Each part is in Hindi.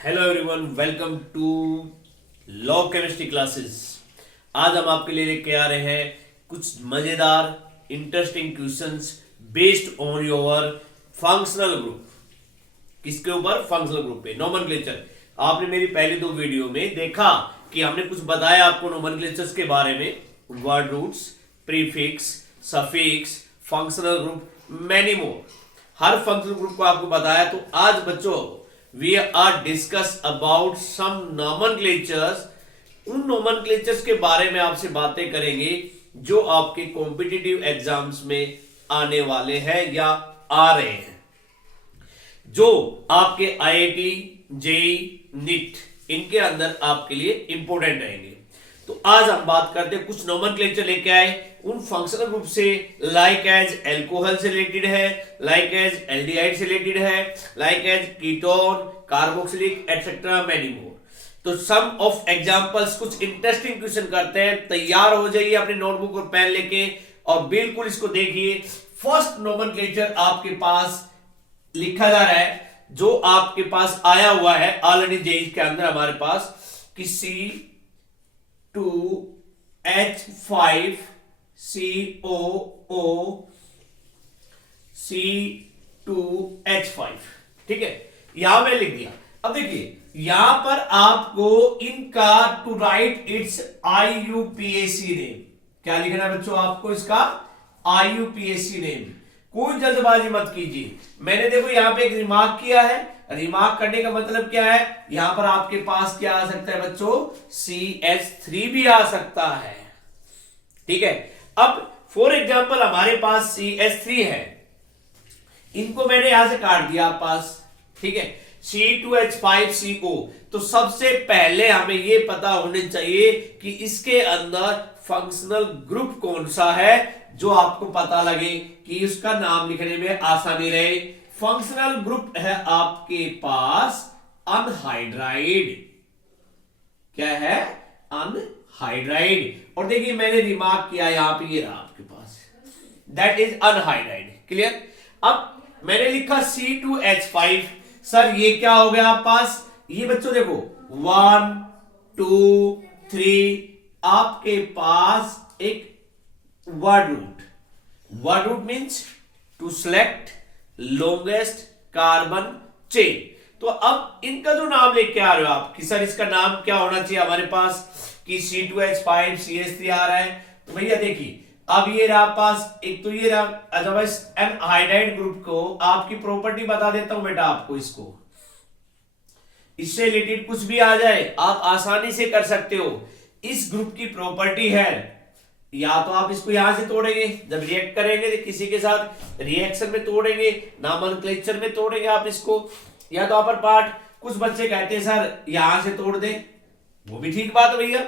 Hello everyone, welcome to law chemistry classes. आज हम आपके लिए लेके आ रहे हैं कुछ मजेदार interesting questions based on your functional group. किसके ऊपर? फंक्शनल ग्रुप पे, नोमेनक्लेचर। आपने मेरी पहली दो वीडियो में देखा कि हमने कुछ बताया आपको नोमेनक्लेचर्स के बारे में, word roots, prefix, suffix, functional group, many more. हर फंक्शनल ग्रुप को आपको बताया। तो आज बच्चों we are discuss about some nomenclatures। उन nomenclatures के बारे में आपसे बातें करेंगे जो आपके कॉम्पिटिटिव एग्जाम्स में आने वाले हैं या आ रहे हैं, जो आपके आईआईटी, जेईई, नीट इनके अंदर आपके लिए इंपॉर्टेंट रहेंगे। तो आज हम बात करते हैं, कुछ नोमेनक्लेचर लेके आए उन फंक्शनल ग्रुप से, लाइक एज एल्कोहल से रिलेटेड है, लाइक एज एल्डिहाइड से रिलेटेड है, like as ketone, carboxylic etcetera, many more. तो सम ऑफ एग्जांपल्स, कुछ इंटरेस्टिंग क्वेश्चन करते हैं। तैयार हो जाइए अपने नोटबुक और पेन लेके और बिल्कुल इसको देखिए। फर्स्ट नोमेनक्लेचर आपके पास लिखा जा रहा है, जो आपके पास आया हुआ है ऑलरेडी जेईई के अंदर हमारे पास, कि C2H5COO C2H5। ठीक है, यहां मैं लिख दिया। अब देखिए यहां पर आपको इनका to write its IUPAC name, क्या लिखना है बच्चों आपको? इसका IUPAC नेम। कोई जल्दबाजी मत कीजिए। मैंने देखो यहां पे एक रिमार्क किया है। रिमार्क करने का मतलब क्या है? यहां पर आपके पास क्या आ सकता है बच्चों? CH3 भी आ सकता है। ठीक है, अब फॉर एग्जांपल हमारे पास CH3 है, इनको मैंने यहां से काट दिया पास। ठीक है, C2H5CO। तो सबसे पहले हमें यह पता होने चाहिए कि इसके अंदर फंक्शनल ग्रुप कौन सा है, जो आपको पता लगे कि उसका नाम लिखने में आसानी रहे। फंक्शनल ग्रुप है आपके पास अनहाइड्राइड। क्या है? अनहाइड्राइड। और देखिए मैंने रिमार्क किया यहां पे, ये रहा आपके पास, दैट इज अनहाइड्राइड। क्लियर? अब मैंने लिखा C2H5। सर ये क्या हो गया आप पास? ये बच्चों देखो 1 2 3 आपके पास एक word root. Word root means to select longest carbon chain. तो अब इनका जो नाम लेके आ रहे हो आप कि सर इसका नाम क्या होना चाहिए हमारे पास, कि C2H5 CH3 आ रहा है। तो भैया देखिए अब ये रहा पास, एक तो ये रहा। अदरवाइज एनहाइड्राइड ग्रुप को आपकी प्रॉपर्टी बता देता हूं बेटा आपको। इससे रिलेटेड कुछ भी आ जाए आप आसानी से कर सकते हो। इस ग्रुप की प्रॉपर्टी है, या तो आप इसको यहां से तोड़ेंगे, जब रिएक्ट करेंगे तो किसी के साथ रिएक्शन में तोड़ेंगे, नोमेनक्लेचर में तोड़ेंगे आप इसको, या तो अपर पार्ट। कुछ बच्चे कहते हैं सर यहां से तोड़ दें, वो भी ठीक बात है भैया।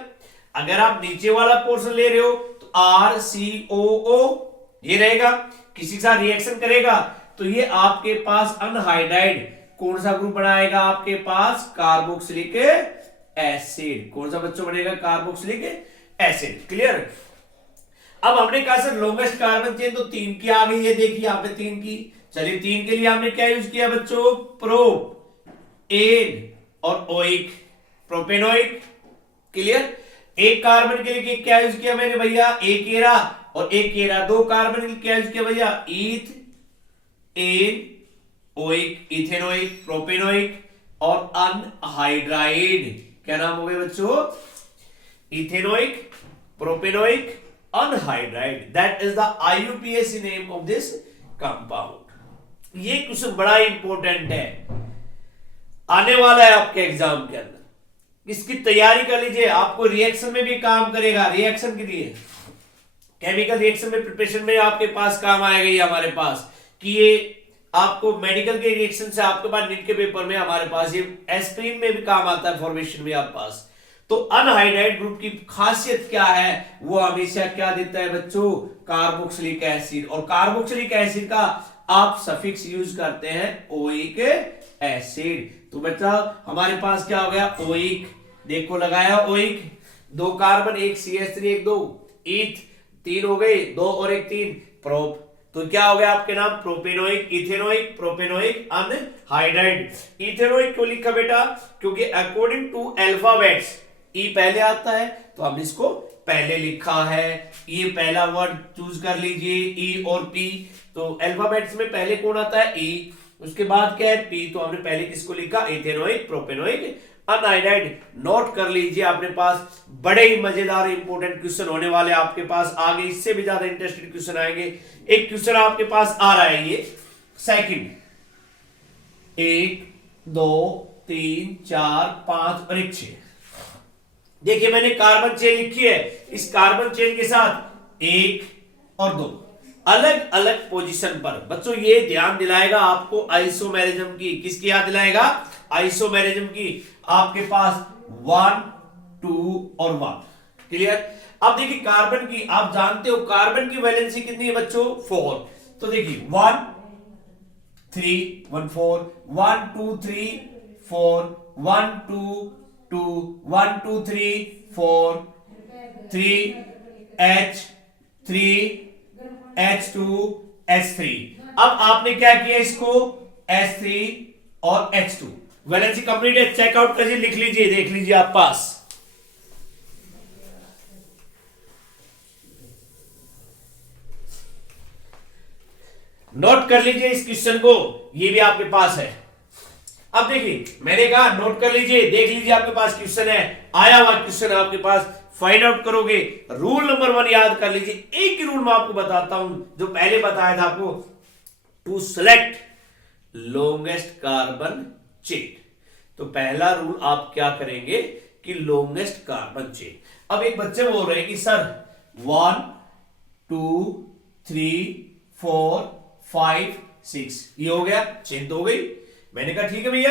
अगर आप नीचे वाला पोर्शन ले रहे हो तो RCOO ये रहेगा, किसी के साथ रिएक्शन करेगा तो ये आपके पास अनहाइड्राइड कौन सा ग्रुप बनाएगा? आपके पास कार्बोक्सिलिक एसिड। कौन सा बच्चों बनेगा? Carboxylic acid. क्लियर? अब हमने कहा सर लॉन्गेस्ट कार्बन चेन तो 3 की आ गई है। देखिए यहां पे 3 की। चलिए 3 के लिए हमने क्या यूज किया बच्चों? प्रोपेन और ओइक, प्रोपेनोइक। क्लियर? एक कार्बन के लिए क्या यूज किया मैंने भैया? एक केरा और एक केरा। 2 कार्बन के लिए क्या यूज किया भैया? ईथ एन ओइक, इथेनोइक, प्रोपेनोइक और अनहाइड्राइड। क्या नाम हो गए बच्चों? Ethanoic, propanoic, anhydride. That is the IUPAC name of this compound. ये क्वेश्चन बड़ा इंपॉर्टेंट है, आने वाला है आपके एग्जाम के अंदर। इसकी तैयारी कर लीजिए, आपको रिएक्शन में भी काम करेगा। रिएक्शन के लिए केमिकल रिएक्शन में प्रिपरेशन में आपके पास काम आएगा ये हमारे पास, कि ये आपको मेडिकल के रिएक्शन से आपके पास नीट के पेपर में हमारे पास ये एस्पिरिन में भी काम आता है, फॉर्मेशन में आपके पास। तो अनहाइड्राइड ग्रुप की खासियत क्या है? वो हमेशा क्या देता है बच्चों? Carboxylic acid. और कार्बोक्सिलिक एसिड का आप सफिक्स यूज करते हैं ओइक एसिड। तो बच्चा हमारे पास क्या हो गया? ओइक। देखो लगाया ओइक, 2 कार्बन, एक CH3 एक 2 ईथ, 3 हो गए, 2 और 1 3 प्रोप। तो क्या हो गया आपके नाम, propanoic, ethanoic, propanoic anhydride. Ethanoic क्यों लिखा बेटा, क्योंकि अकॉर्डिंग टू अल्फाबेट्स ई पहले आता है तो हमने इसको पहले लिखा है। ये पहला वर्ड चूज कर लीजिए, ई और पी। तो अल्फाबेट्स में पहले कौन आता है, ई, उसके बाद क्या है, पी। तो हमने पहले किसको लिखा, इथेनोइक, प्रोपेनोइक अनहाइड्राइड। नोट कर लीजिए, आपके पास बड़े ही मजेदार इंपॉर्टेंट क्वेश्चन होने वाले आपके पास आगे, इससे भी ज्यादा इंटरेस्टेड क्वेश्चन आएंगे। एक क्वेश्चन आपके पास आ रहा है, ये सेकंड, 1 2 3 4 5 और 1 6। देखिए मैंने कार्बन चेन लिखी है, इस कार्बन चेन के साथ 1 और 2 अलग अलग पोजीशन पर। बच्चों ये ध्यान दिलाएगा आपको आइसोमेरिज्म की, किसकी याद दिलाएगा, आइसोमेरिज्म की। आपके पास 1 2 और 1, क्लियर। अब देखिए कार्बन की, आप जानते हो कार्बन की वैलेंसी कितनी है बच्चों, 4। तो देखिए 1 3 1 4 1 2 3 4 1 2 2 1 2 3 4 3 H 3 H2 H3। अब आपने क्या किया, इसको H3 और H2 वैलेंसी कंप्लीट है, चेकआउट करिए, लिख लीजिए, देख लीजिए आप पास। नोट कर लीजिए इस क्वेश्चन को, ये भी आपके पास है। अब देखिए मैंने कहा नोट कर लीजिए, देख लीजिए आपके पास क्वेश्चन है, आया हुआ क्वेश्चन आपके पास, फाइंड आउट करोगे। रूल नंबर 1 याद कर लीजिए, एक ही रूल मैं आपको बताता हूं जो पहले बताया था आपको, to select longest carbon chain. तो पहला रूल आप क्या करेंगे कि लॉन्गेस्ट कार्बन चेन। अब एक बच्चे बोल रहे हैं कि सर 1 2 3 4 5 6 ये हो गया, चेन तो हो गई। मैंने कहा ठीक है भैया।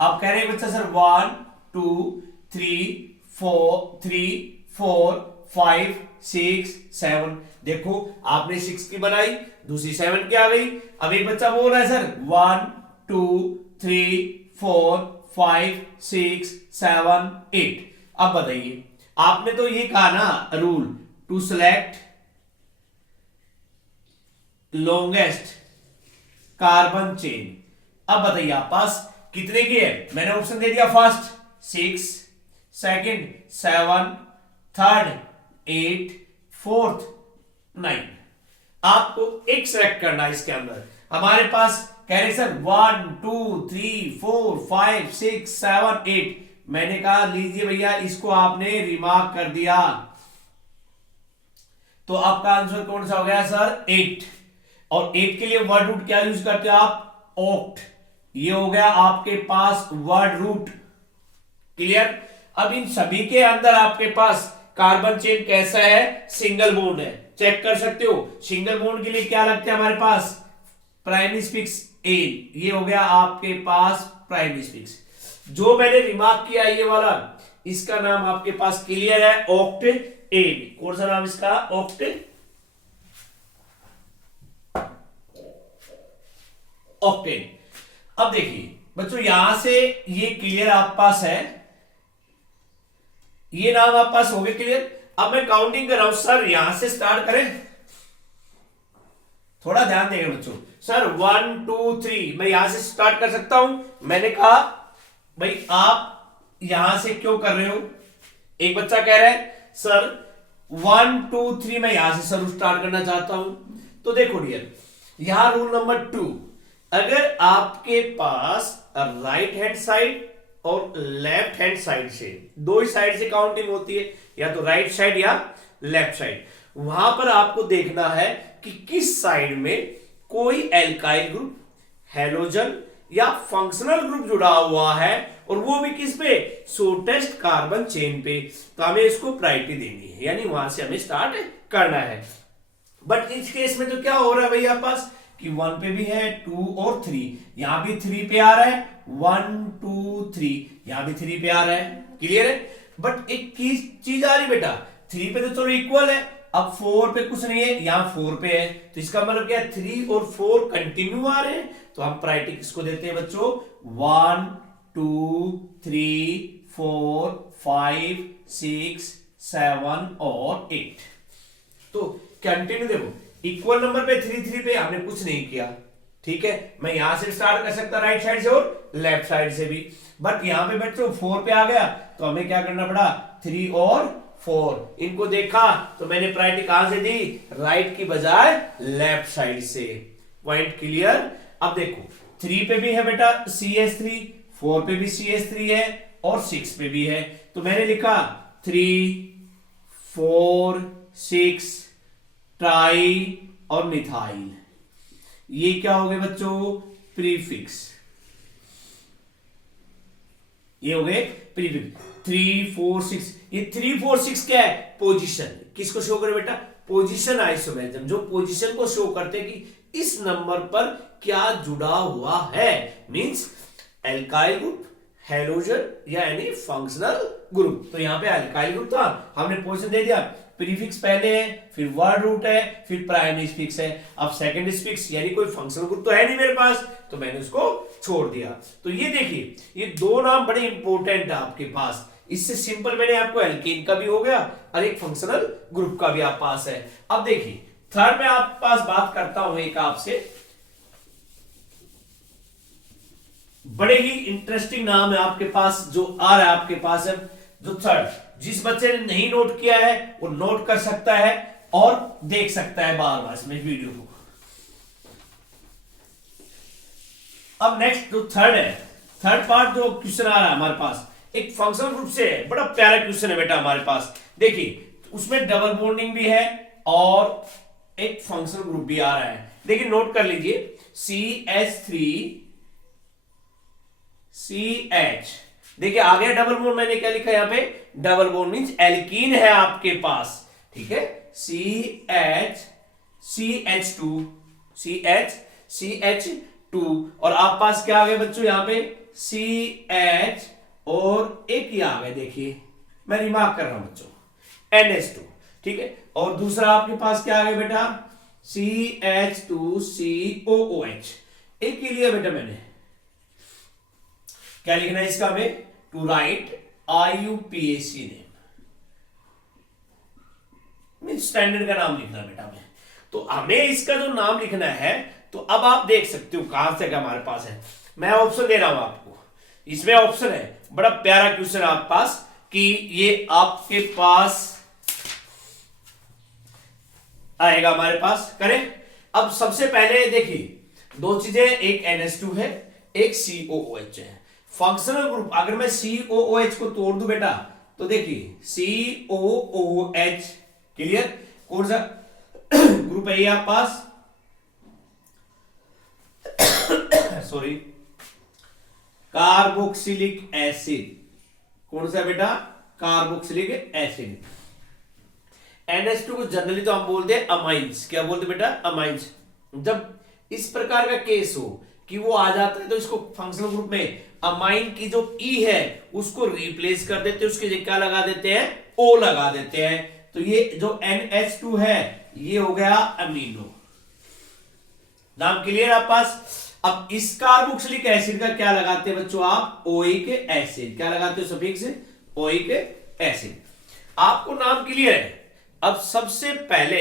आप कह रहे हैं बच्चा सर 1 2 3 4 5 6 7। देखो आपने 6 की बनाई, दूसरी 7 की आ गई। अब एक बच्चा बोल रहा है सर 1 2 3 4 5 6 7 8। अब बताइए, आपने तो ये कहा ना rule, to select longest carbon chain. अब बताइए आप पास कितने की है, मैंने ऑप्शन दे दिया, फर्स्ट 6, सेकंड 7, थर्ड 8, फोर्थ 9। आपको एक सेलेक्ट करना है इसके अंदर। हमारे पास कह रहे सर 1 2 3 4 5 6 7 8। मैंने कहा लीजिए भैया, इसको आपने रिमार्क कर दिया, तो आपका आंसर कौन सा हो गया सर, 8। और 8 के लिए वर्ड रूट क्या यूज करते हो आप, ऑक्ट। ये हो गया आपके पास वर्ड रूट, क्लियर। अब इन सभी के अंदर आपके पास कार्बन चेन कैसा है, सिंगल बॉन्ड है, चेक कर सकते हो। सिंगल बॉन्ड के लिए क्या लगता है हमारे पास, प्राइमरी स्पिक्स एन। ये हो गया आपके पास प्राइमरी स्पिक्स। जो मैंने रिमार्क किया ये वाला, इसका नाम आपके पास क्लियर है, ऑक्ट एन। कौन सा नाम इसका, ऑक्ट ऑक्टेन। अब देखिए बच्चों यहां से ये क्लियर आप पास है, ये नाम आप पास हो गए क्लियर। अब मैं काउंटिंग कर रहा हूं सर, यहां से स्टार्ट करें, थोड़ा ध्यान देंगे बच्चों। सर 1 2 3 मैं यहां से स्टार्ट कर सकता हूं। मैंने कहा भाई आप यहां से क्यों कर रहे हो, एक बच्चा कह रहा है सर 1 2 3 मैं यहां से सर स्टार्ट करना चाहता हूं। तो देखो डियर, यहां रूल नंबर 2, अगर आपके पास राइट हैंड साइड और लेफ्ट हैंड साइड से, दो ही साइड से काउंटिंग होती है, या तो राइट साइड या लेफ्ट साइड, वहां पर आपको देखना है कि किस साइड में कोई एल्काइल ग्रुप, हैलोजन या फंक्शनल ग्रुप जुड़ा हुआ है, और वो भी किस पे, शॉर्टेस्ट कार्बन चेन पे। तो हमें इसको प्रायोरिटी देनी है, यानी वहां से हमें स्टार्ट करना है। बट इस केस में तो क्या हो रहा है भैया पास कि 1 पे भी है, 2 और 3, यहां भी 3 पे आ रहा है, 1 2 3 यहां भी 3 पे आ रहा है, क्लियर है। बट एक चीज आ रही बेटा, 3 पे तो चलो इक्वल है, अब 4 पे कुछ नहीं है, यहां 4 पे है, तो इसका मतलब क्या है, 3 और 4 कंटिन्यू आ रहे हैं। तो हम प्रायोरिटी किसको देते हैं बच्चों, 1 2 3 4 5 6 7 और 8। तो कंटिन्यू देखो, इक्वल नंबर पे 3 पे हमने कुछ नहीं किया, ठीक है। मैं यहां से स्टार्ट कर सकता राइट साइड से और लेफ्ट साइड से भी, बट यहां पे बच्चों 4 पे आ गया तो हमें क्या करना पड़ा, 3 और 4 इनको देखा तो मैंने प्रायोरिटी कहां से दी, राइट की बजाय लेफ्ट साइड से। Point clear. अब देखो 3 पे भी है बेटा CH3, 4 पे भी CH3 है और 6 पे भी है, तो मैंने लिखा 3 4 6 ट्राई और मिथाइल। ये क्या हो गए बच्चों, प्रीफिक्स, ये हो गए प्रीफिक्स। 3 4 6, ये 3 4 6 क्या है, पोजीशन। किसको शो करे बेटा, पोजीशन आइसोमेरिज्म, जो पोजीशन को शो करते कि इस नंबर पर क्या जुड़ा हुआ है, मींस एल्काइल ग्रुप, हैलोजन या यानी फंक्शनल ग्रुप। तो यहां पे एल्काइल ग्रुप था, हमने पोजीशन दे दिया, प्रीफिक्स पहले है, फिर वर्ड रूट है, फिर प्राइमरी स्फिक्स है। अब सेकंड स्फिक्स यानी कोई फंक्शनल ग्रुप तो है नहीं मेरे पास, तो मैंने उसको छोड़ दिया। तो ये देखिए, ये दो नाम बड़े इंपॉर्टेंट है आपके पास। इससे सिंपल मैंने आपको एल्केन का भी हो गया और एक फंक्शनल ग्रुप का भी आप पास है। अब देखिए थर्ड में आप पास बात करता हूं एक आपसे, बड़े ही इंटरेस्टिंग नाम है आपके पास जो आ रहा है आपके पास है, जो थर्ड, जिस बच्चे ने नहीं नोट किया है वो नोट कर सकता है और देख सकता है बार बार इसमें वीडियो को। अब नेक्स्ट जो थर्ड है, थर्ड पार्ट जो क्वेश्चन आ रहा है हमारे पास एक फंक्शनल ग्रुप से है, बड़ा प्यारा क्वेश्चन है बेटा हमारे पास। देखिए उसमें डबल बॉन्डिंग भी है और एक फंक्शनल ग्रुप भी आ रहा है। देखिए नोट कर लीजिए, CH3 CH, देखिए आ गया डबल बॉन्ड, मैंने क्या लिखा यहां पे, डबल बॉन्ड मींस एल्कीन है आपके पास, ठीक है। CH2 और आप पास क्या आ गया बच्चों यहां पे CH और एक ही आ गए, देखिए मैं रिमार्क कर रहा हूं बच्चों, NH2, ठीक है। और दूसरा आपके पास क्या आ गया बेटा CH2COOH, एक ही लिया बेटा मैंने। क्या लिखना है इसका हमें, to write IUPAC name, mean standard का नाम लिखना बेटा हमें। तो हमें इसका जो नाम लिखना है, तो अब आप देख सकते हो कहां से हमारे पास है, मैं ऑप्शन दे रहा हूं आपको, इसमें ऑप्शन है, बड़ा प्यारा क्वेश्चन है आपके पास कि ये आपके पास आएगा हमारे पास, करें। अब सबसे पहले देखिए दो चीजें, एक NH2 है, एक COOH है। फंक्शनल ग्रुप अगर मैं COOH को तोड़ दूं बेटा, तो देखिए COOH, क्लियर, कौन सा ग्रुप है ये आप पास, सॉरी, कार्बोक्सिलिक एसिड, कौन सा बेटा, कार्बोक्सिलिक एसिड। NH2 को जनरली तो हम बोलते हैं अमाइंस, क्या बोलते बेटा, अमाइंस। जब इस प्रकार का केस हो कि वो आ जाता है तो इसको फंक्शनल ग्रुप में अमाइन की जो E है उसको रिप्लेस कर देते हैं, उसके लिए क्या लगा देते हैं, O लगा देते हैं। तो ये जो NH2 है ये हो गया अमीनो, नाम क्लियर आप पास। अब इस कार्बोक्सिलिक एसिड का क्या लगाते हैं बच्चों आप, ओइक एसिड, क्या लगाते हो सफिक्स, ओइक एसिड। आपको नाम क्लियर है। अब सबसे पहले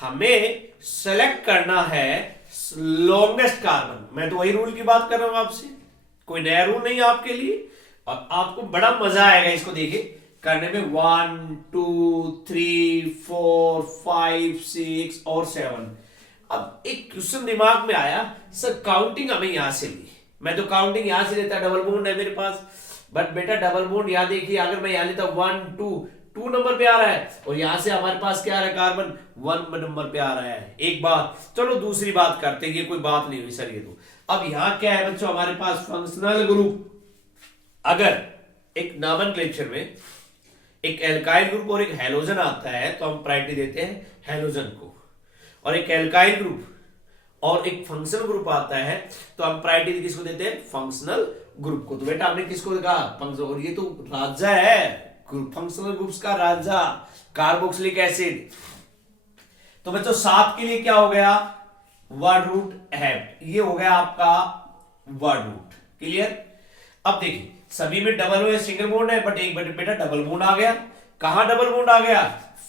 हमें सेलेक्ट करना है लॉन्गेस्ट कार्बन, मैं तो वही रूल की बात कर रहा हूं आपसे, कोई नया रूल नहीं आपके लिए। अब आपको बड़ा मजा आएगा इसको देखिए करने में, 1 2 3 4 5 6 और 7। अब एक क्वेश्चन दिमाग में आया, सर काउंटिंग हमें यहां से ली, मैं तो काउंटिंग यहां से लेता, डबल बॉन्ड है मेरे पास, बट बेटा डबल बॉन्ड यहां देखिए, अगर मैं यहां लेता 1 2 नंबर पे आ रहा है और यहां से हमारे पास क्या आ रहा है, कार्बन 1 नंबर पे आ रहा है। एक बात, चलो दूसरी बात करते हैं, ये कोई बात नहीं हुई सर ये तो। अब यहां क्या है बच्चों हमारे पास फंक्शनल ग्रुप, अगर एक नॉमेनक्लेचर में एक एल्काइल ग्रुप और एक हैलोजन आता है तो हम प्रायोरिटी देते हैं हैलोजन को, और एक एल्काइल ग्रुप और एक फंक्शनल ग्रुप आता है तो हम प्रायोरिटी किसको देते हैं, फंक्शनल ग्रुप को। तो बेटा हमने किसको कहा, फंक्शनल, और ये तो राजा है फंक्शनल ग्रुप्स का राजा, कार्बोक्सिलिक एसिड। तो बच्चों 7 के लिए क्या हो गया, वर्ड रूट हेड, ये हो गया आपका वर्ड रूट, क्लियर। अब देखिए सभी में डबल है, सिंगल बॉन्ड है, बट एक बेटा डबल बॉन्ड आ गया, कहां डबल बॉन्ड आ गया,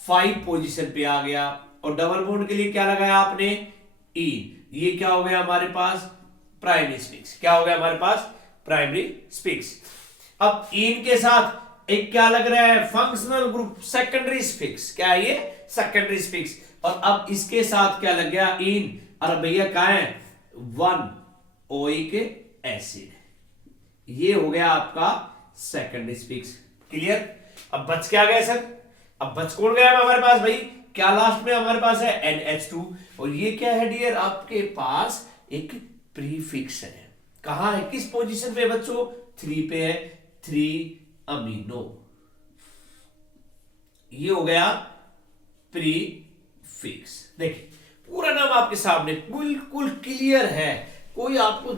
5 पोजीशन पे आ गया, और डबल बॉन्ड के लिए क्या लगाया आपने, इन। ये क्या हो गया हमारे पास, प्राइमरी स्पिक्स। क्या हो गया हमारे पास, प्राइमरी स्पिक्स। अब इन के साथ एक क्या लग रहा है, फंक्शनल ग्रुप सेकेंडरी स्पिक्स। क्या है ये, सेकेंडरी स्पिक्स। और अब इसके साथ क्या लग गया, इन। अरे भैया क्या है, 1 ओइक एसिड। ये हो गया आपका सेकेंडरी स्पिक्स। क्लियर। अब बच क्या गया सर, अब बच कौन गया हमारे पास भाई, क्या लास्ट में हमारे पास है NH2। और ये क्या है डियर, आपके पास एक प्रीफिक्स है। कहां है, किस पोजीशन पे बच्चों, 3 पे है, 3 अमीनो। ये हो गया प्रीफिक्स। देखिए पूरा नाम आपके सामने बिल्कुल क्लियर है, कोई आपको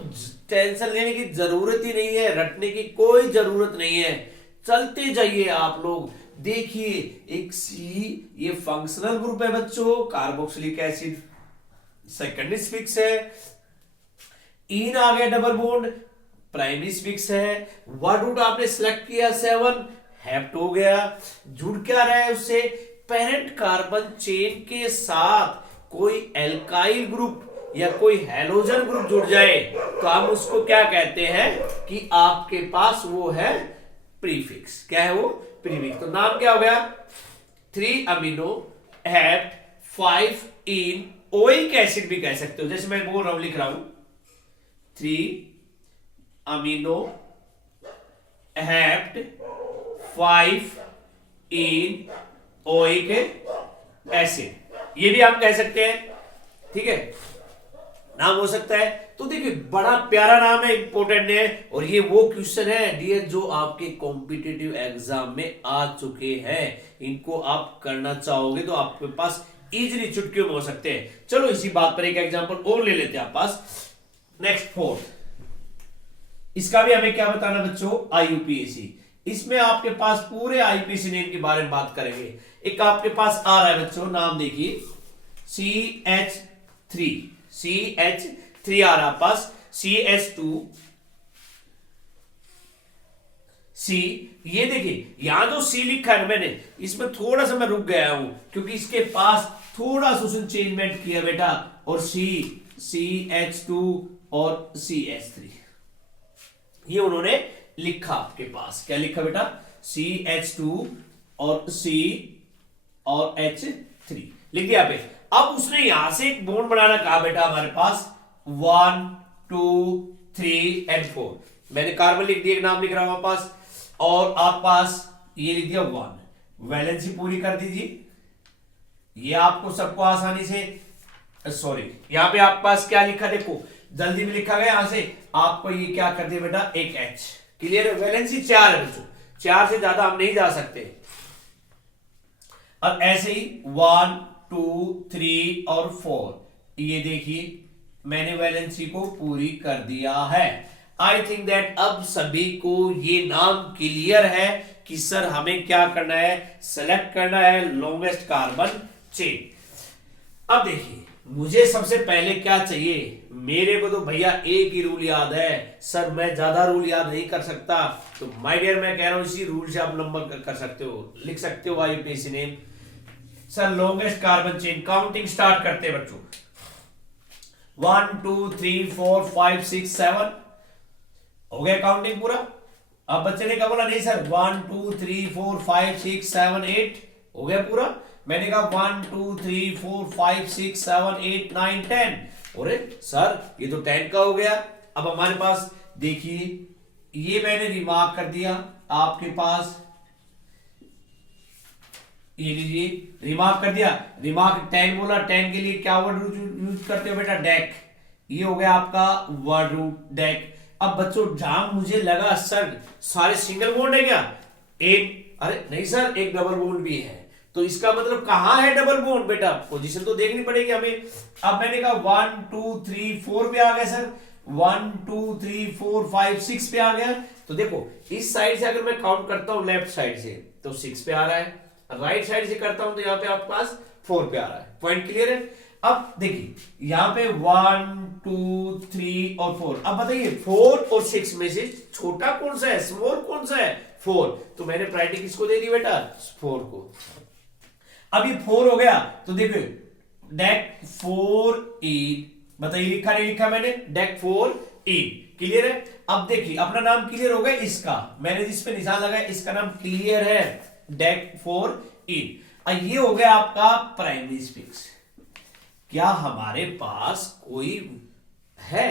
टेंशन लेने की जरूरत ही नहीं है, रटने की कोई जरूरत नहीं है। चलते जाइए आप लोग, देखिए एक सी, ये फंक्शनल ग्रुप है बच्चों, कार्बोक्सिलिक एसिड सेकेंडरी स्पिक्स है, इन आ गया डबल बॉन्ड, प्राइमरी स्पिक्स है, वर्ड रूट आपने सिलेक्ट किया 7, हेप्ट हो गया। जुड़ क्या रहा है उससे, पेरेंट कार्बन चेन के साथ कोई एल्काइल ग्रुप या कोई हैलोजन ग्रुप जुड़ जाए तो हम उसको क्या कहते हैं कि आपके पास वो है प्रीफिक्स। क्या है वो, प्रीफिक्स। तो नाम क्या हो गया, 3 अमीनो हेप्ट 5 इन ओइक एसिड भी कह सकते हो, जैसे मैं बोल रहा हूं, लिख रहा हूं 3 अमीनो हेप्ट 5 इन ओइक एसिड, ये भी आप कह सकते हैं। ठीक है, नाम हो सकता है। तो देखिए बड़ा प्यारा नाम है, इंपॉर्टेंट है, और ये वो क्वेश्चन है डियर जो आपके कॉम्पिटिटिव एग्जाम में आ चुके हैं। इनको आप करना चाहोगे तो आपके पास इजीली चुटकियों में हो सकते हैं। चलो इसी बात पर एक एग्जांपल और ले लेते हैं आप पास। नेक्स्ट 4, इसका भी हमें क्या बताना बच्चों, IUPAC। इसमें आपके पास पूरे IUPAC नेम के बारे में बात करेंगे। एक आपके पास आ रहा है बच्चों, नाम देखिए CH3 आ रहा है पास, CH2 C। ये देखिए यहां जो C लिखा है मैंने, इसमें थोड़ा सा मैं रुक गया हूं क्योंकि इसके पास थोड़ा सा उसने चेंजमेंट किया बेटा, और CH2 और CH3 ये उन्होंने लिखा आपके पास। क्या लिखा बेटा, CH2 और C और H3 लिख दिया पे। अब उसने यहां से एक बॉन्ड बनाना कहा बेटा, हमारे पास 1 2 3 और 4। मैंने कार्बन लिख दिया, एक नाम लिख रहा हूं पास, और आप पास ये लिख दिया 1। वैलेंसी पूरी कर दीजिए, ये आपको सबको आसानी से, सॉरी यहां पे आप पास क्या लिखा देखो, जल्दी में लिखा गया, यहां से आपको ये क्या कर दिया बेटा, एक H। क्लियर है, वैलेंसी 4 है बच्चों, 4 से ज्यादा हम नहीं जा सकते। और ऐसे ही 1 2 3 और 4, ये देखिए मैंने वैलेंसी को पूरी कर दिया है। आई थिंक दैट अब सभी को ये नाम क्लियर है कि सर हमें क्या करना है, सेलेक्ट करना है लॉन्गेस्ट कार्बन चेन। अब देखिए मुझे सबसे पहले क्या चाहिए, मेरे को तो भैया एक ही रूल याद है सर, मैं ज्यादा रूल याद नहीं कर सकता। तो माय डियर मैं कह रहा हूं इसी रूल से आप नंबर कर सकते हो, लिख सकते हो IUPAC name. Sir longest carbon chain, counting start करते हैं बच्चों, 1 2 3 4 5 6 7 हो गया काउंटिंग पूरा। अब बच्चे ने क्या बोला, नहीं सर 1 2 3 4 5 6 7 8 हो गया पूरा। मैंने कहा 1 2 3 4 5 6 7 8 9 10। अरे सर ये तो 10 का हो गया। अब हमारे पास देखिए ये मैंने रिमार्क कर दिया आपके पास, ये लीजिए रिमार्क कर दिया, रिमार्क 10 बोला, 10 के लिए क्या वर्ड यूज करते हो बेटा, डेक। ये हो गया आपका वर्ड रूट डेक। अब बच्चों जहां मुझे लगा सर सारे सिंगल बॉन्ड है क्या, एक, अरे नहीं सर एक डबल बॉन्ड भी है, तो इसका मतलब कहां है डबल बॉन्ड बेटा, पोजीशन तो देखनी पड़ेगी हमें। अब मैंने कहा 1 2 3 4 पे आ गया सर, 1 2 3 4 5 6 पे आ गया। तो देखो इस साइड से अगर मैं काउंट करता हूं लेफ्ट साइड से तो 6 पे आ रहा है, राइट साइड से करता हूं तो यहाँ पे आपके पास 4 पे आ रहा है। पॉइंट क्लियर है। अब देखिए यहाँ पे 1 2 3 और 4। अब बताइए 4 और 6 में से छोटा कौन सा है, स्मॉल कौन सा है, 4। तो मैंने प्रायोरिटी किसको दे दी बेटा, 4 को। अब ये 4 हो गया तो देखो डेक 4 ईन, बताइए लिखा नहीं लिखा मैंने, डेक 4 ईन। क्लियर है? अब देखिए अपना नाम क्लियर हो गया, इसका मैंने जिस पे निशान लगाया इसका नाम क्लियर है, डेक 4 ईन। ये हो गया आपका प्राइमरी स्पीक्स। क्या हमारे पास कोई है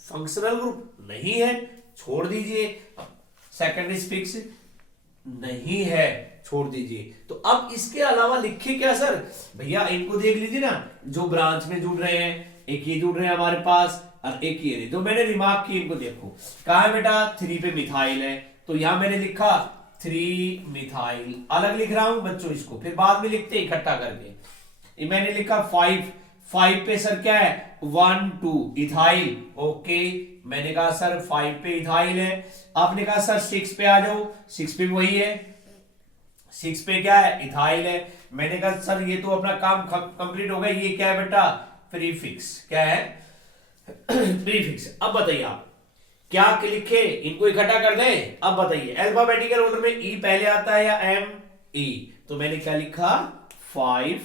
फंक्शनल ग्रुप? नहीं है, छोड़ दीजिए। सेकेंडरी स्पीक्स नहीं है, छोड़ दीजिए। तो अब इसके अलावा लिखे क्या सर? भैया इनको देख लीजिए ना, जो ब्रांच में जुड़ रहे हैं, एक ये जुड़ रहे हैं हमारे पास और एक ये। तो मैंने रिमार्क की, इनको देखो कहा है बेटा 3 पे मिथाइल है, तो यहां मैंने लिखा 3 मिथाइल, अलग लिख रहा हूं बच्चों इसको, फिर बाद में लिखते इकट्ठा करके। मैंने लिखा 5 पे सर क्या है 1 2 इथाइल, ओके। मैंने कहा सर 5 पे इथाइल है। आपने कहा सर 6 पे आ जाओ, 6 पे वही है, 6 पे क्या है इथाइल है। मैंने कहा सर ये तो अपना काम कंप्लीट हो गया, ये क्या है बेटा प्रीफिक्स, क्या है प्रीफिक्स। अब बताइए आप क्या लिखे, इनको इकट्ठा कर दें। अब बताइए अल्फाबेटिकल ऑर्डर में ई पहले आता है या एम? ई। तो मैंने क्या लिखा 5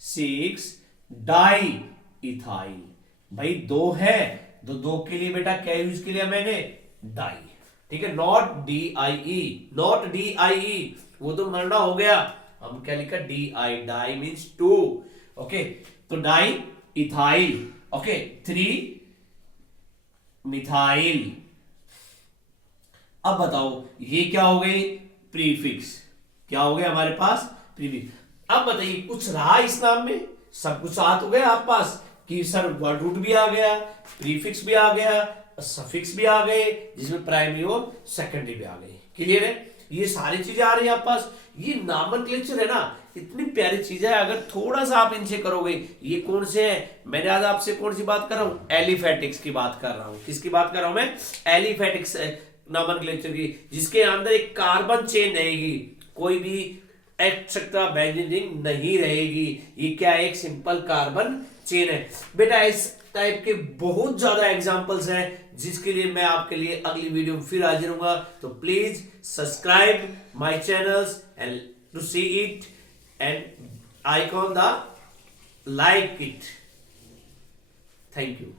6 डाई इथाइल। भाई 2 है, तो 2 के लिए बेटा क्या यूज किया मैंने, डाई। ठीक है, not D I E, not D I E, वो तो मरना हो गया। हम क्या लिखा D I, di means 2, okay. तो डाई इथाइल, ओके, 3 मिथाइल। अब बताओ ये क्या हो गई प्रीफिक्स, क्या हो गया हमारे पास प्रीफिक्स। अब बताइए कुछ रहा इस नाम में, सब कुछ साथ हो गया आप पास कि सर वर्ड रूट भी आ गया, प्रीफिक्स भी आ गया, सफिक्स भी आ गए, जिसमें प्राइमरी और सेकेंडरी भी आ गई। क्लियर है? ये सारी चीजें आ रही है आप पास। ये नॉमेनक्लेचर है ना, इतनी प्यारी चीज है, अगर थोड़ा सा आप इनसे करोगे। ये कौन से हैं? मैंने आज आपसे कौन सी बात कर रहा हूं, एलिफेटिक्स की बात कर रहा हूं। किसकी बात कर रहा हूं मैं? एलिफेटिक्स नॉमेनक्लेचर की, जिसके अंदर एक कार्बन चेन रहेगी, कोई भी एक्सेट्रा बेंजीन रिंग नहीं रहेगी। ये क्या है? एक सिंपल कार्बन चेन है बेटा। इस टाइप के बहुत ज्यादा एग्जांपल्स हैं, जिसके लिए मैं आपके लिए अगली वीडियो में फिर हाजिर हूंगा। तो please subscribe my channels and to see it and icon the like it. Thank you.